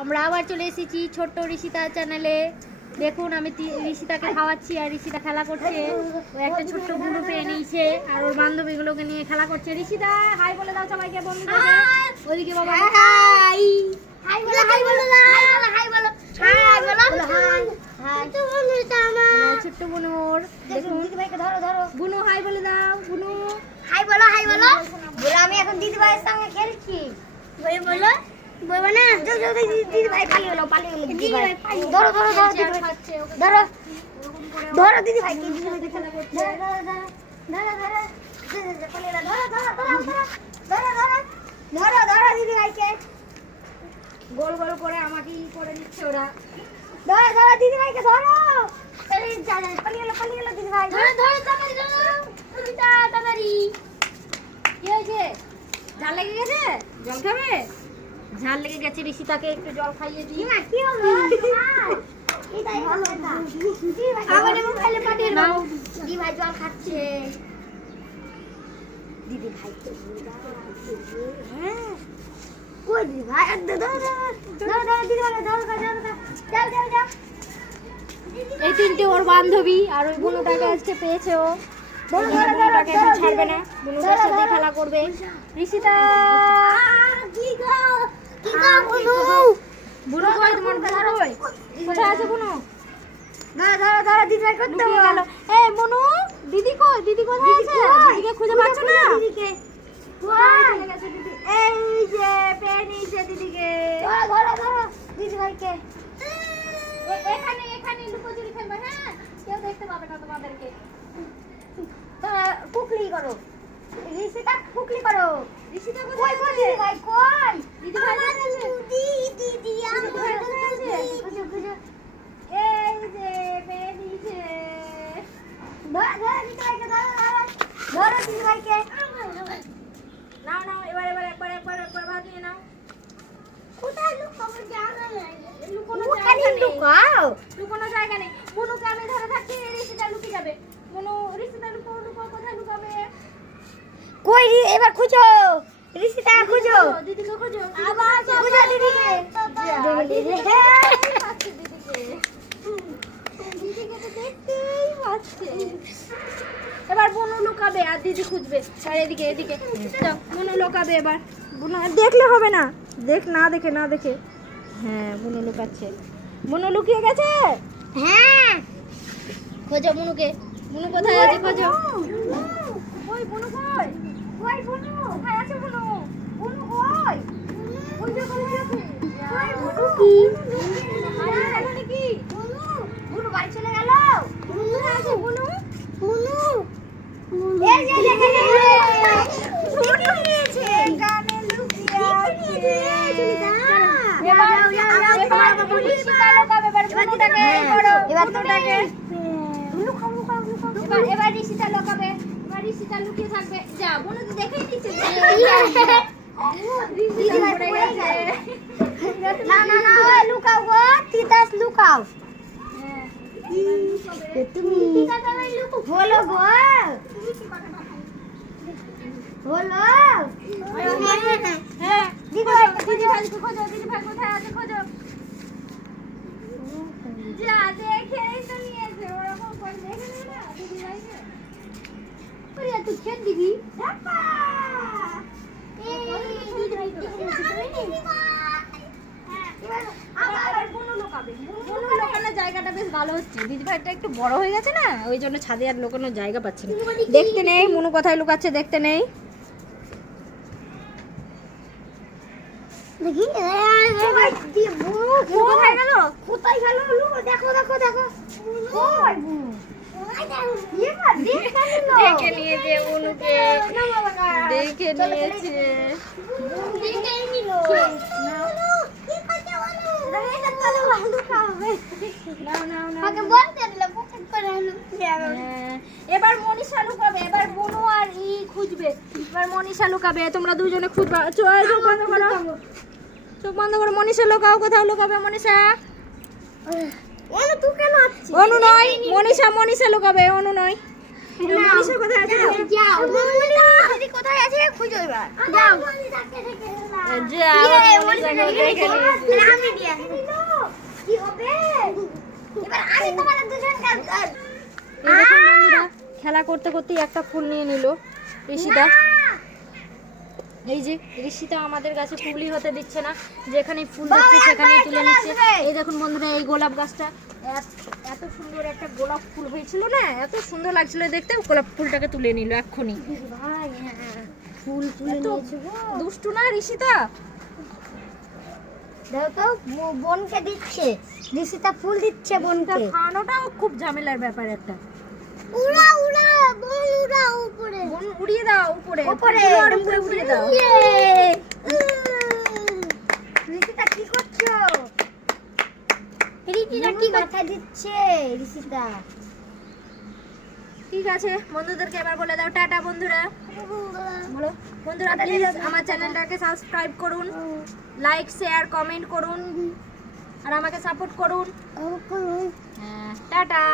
আমরা আবার চলে এসেছি ছোট্ট ঋষিতা চ্যানেলে। দেখুন আমি ঋষিতাকে খাওয়াচ্ছি আর ঋষিতা খেলা করছে। ও একটা ছোট্ট গুরু পেয়ে নিয়েছে আর ওর বান্ধবীগুলোকে নিয়ে খেলা করছে। ঋষিতা হাই বলে দাও সবাইকে, বন্ধুদেরকে। ওদিকে বাবা হাই হাই বলো, হাই বলো, হাই বলো, হাই বলো, হাই হাই। ছোট্ট বুনুর দেখুন, দিদিভাইকে ধরো ধরো। বুনু হাই বলে দাও, বুনু হাই বলো, হাই বলো। বলো আমি এখন দিদিভাইয়ের সঙ্গে খেলছি। বলে বলো বলবো না, দিদিভাই পালিয়ে গেল, পালিয়ে গেল দিদিভাই। ধরো ধরো ধরো দিদিভাই, ধরো ধরো দিদিভাই, দিদিভাই খেলা করছে। ধরো ধরো ধরো ধরো ধরো পালিয়ে গেল, ধরো ধরো ধরো ধরো ধরো ধরো ধরো দিদিভাইকে। গোল গোল করে আমাকে করে দিচ্ছে ওরা। ধরো ধরো দিদিভাইকে ধরো। পালিয়ে গেল দিদিভাই। ধরো ধরো তাড়াতাড়ি ধরো, তাড়াতাড়ি। কি হয়েছে? ঝাল লেগে গেছে? জল খাবে? ঝাল লেগে গেছে, ঋষিতাকে একটু জল খাইয়ে দিই। কি হলো? এটাই হলো না। আবার এমন খাইলে পাঠিয়ে দাও। দিদিভাই জল খাচ্ছে। দিদিভাই তো হ্যাঁ। কই দিদিভাই? ধরো ধরো ধরো দিদিভাই, ধরো ধরো যাও যাও যাও। এই তিনটে ওর বান্ধবী আর ওই বুনুটাকে আজকে পেয়েছে ও। বুনুটাকে এখন ছাড়বে না, বুনুটার সাথে খেলা করবে। ঋষিতা কি গো? কি গো বুনু? বুনু কই তোমার ধরো? কোথায় আছে বুনু? ধরো ধরো ধরো দিদিভাই করতে গেল। এই বুনু দিদি কই? দিদি কোথায় আছে? দিদিকে খুঁজে পাচ্ছ না? দিদিকে চলে গেছে দিদি। এই যে পেয়ে নিয়েছে দিদিকে। ধরো ধরো ধরো দিদিভাইকে। এখানে এখানে লুকোচুরি খেলবে, হ্যাঁ? কেউ দেখতে পাবে না তোমাদেরকে। কুকলি করো ঋষিতা, কুকলি করো। ঋষিতা কই? কই দিদিভাই কই? দিদিভাই দিদি আমার আছে। খুঁজো খুঁজো। এই যে পেয়ে নিয়েছে। ধরো ধরো দিদিভাইকে, ধরো ধরো ধরো দিদিভাইকে। নাও নাও, এবার এবার একবার একবার একবার ভাত নিয়ে নাও। কোথায় লুকাবো? জানা নাই। লুকানো জায়গা নেই। বুনুকে আমি ধরে থাকছি, ঋষিতা লুকিয়ে যাবে। বুনু ঋষিতা লুকাও লুকাও, কোথায় লুকাবে? কই এবার খুঁজো, ঋষিতা খুঁজো, দিদিকে খুঁজো, আবার খুঁজো দিদিকে। দিদিকে তো দেখতেই পাচ্ছে। এবার বুনু লুকাবে আর দিদি খুঁজবে। আর এদিকে এদিকে যাও, বুনু লুকাবে এবার। বুনু দেখলে হবে না, না দেখে না দেখে। হ্যাঁ বুনু লুকাচ্ছে। বুনু লুকিয়ে গেছে। হ্যাঁ খোঁজো বুনুকে। বুনু কোথায় আছে খোঁজো। ওই বুনু কই? কই বুনু? কোথায় আছে বুনু? বুনু কই? ওই যে কোথায় আছে? কই বুনু? কি হারিয়ে গেল নাকি? বুনু বুনু বাড়ি চলে গেল। বুনু কোথায় আছে বুনু? বুনু এই যে এখানে বুনু নিয়েছে, এখানে লুকিয়ে আছে। এবার ঋষিতা লুকাবে, এবার ঋষিতা লুকিয়ে থাকবে। যা বুনু তো দেখেই নিচ্ছে। না না না ওই লুকাও গো, তিতাস লুকাও। তুমি বলো গো, বলো। হ্যাঁ দিদিভাই খোঁজো, দিদিভাই কোথায় আছে খোঁজো। যা দেখেই তো নিয়েছে, ওরকম করে দেখে নেই না দিদিভাইকে। ওরে তুই খেল দিবি। জায়গাটা বেশ ভালো হচ্ছে, দিদিভাইটা একটু বড় হয়ে গেছে না, ওই জন্য ছাদে আর লুকানোর জায়গা পাচ্ছে না। দেখতে নেই মুনু কোথায় লুকাচ্ছে, দেখতে নেই। কোথায় গেল? কোথায় গেল? দেখো দেখো দেখো। দেখে নিয়েছে বুনুকে, দেখে নিয়েছে। এবার মনীষা লুকাবে, এবার বুনু আর ই খুঁজবে। এবার মনীষা লুকাবে, তোমরা দুজনে খুঁজবা। চোখ বন্ধ করো, চোখ বন্ধ করো। মনীষা লুকাও, কোথাও লুকাবে মনীষা? অনু নয়, মনীষা লুকাবে, অনু নয়। মনীষা কোথায় আছে? যাও দিদি কোথায় আছে খুঁজো এবার যাও আমি দিয়ে কি হবে এবার আমি তোমাদের দুজন কাজ এই দেখুন বন্ধুরা, খেলা করতে করতে একটা ফুল নিয়ে নিল ঋষিতা। এই যে ঋষিতা আমাদের গাছে ফুলই হতে দিচ্ছে না, যেখানে ফুল দিচ্ছে সেখানেই তুলে নিচ্ছে। এই দেখুন বন্ধুরা, এই গোলাপ গাছটা এত সুন্দর একটা গোলাপ ফুল হয়েছিল না, এত সুন্দর লাগছিল দেখতে, গোলাপ ফুলটাকে তুলে নিল এক্ষুনি। ভাই ফুল তুলে নিয়েছে গো দুষ্টু না ঋষিতা? দেখো বোনকে দিচ্ছে, ঋষিতা ফুল দিচ্ছে বোনকে। খাওয়ানোটাও খুব ঝামেলার ব্যাপার একটা। উড়া উড়া বোন উড়া উপরে বোন উড়িয়ে দাও উপরে, উপরে আরো উপরে উড়িয়ে দাও। ঋষিতা কি করছো? ঋষিতা কি কথা দিচ্ছে ঋষিতা? ঠিক আছে, বন্ধুদেরকে এবার বলে দাও টাটা বন্ধুরা। বলো বন্ধুরা, প্লিজ আমার চ্যানেলটাকে সাবস্ক্রাইব করুন, লাইক শেয়ার কমেন্ট করুন আর আমাকে সাপোর্ট করুন। হ্যাঁ, টাটা।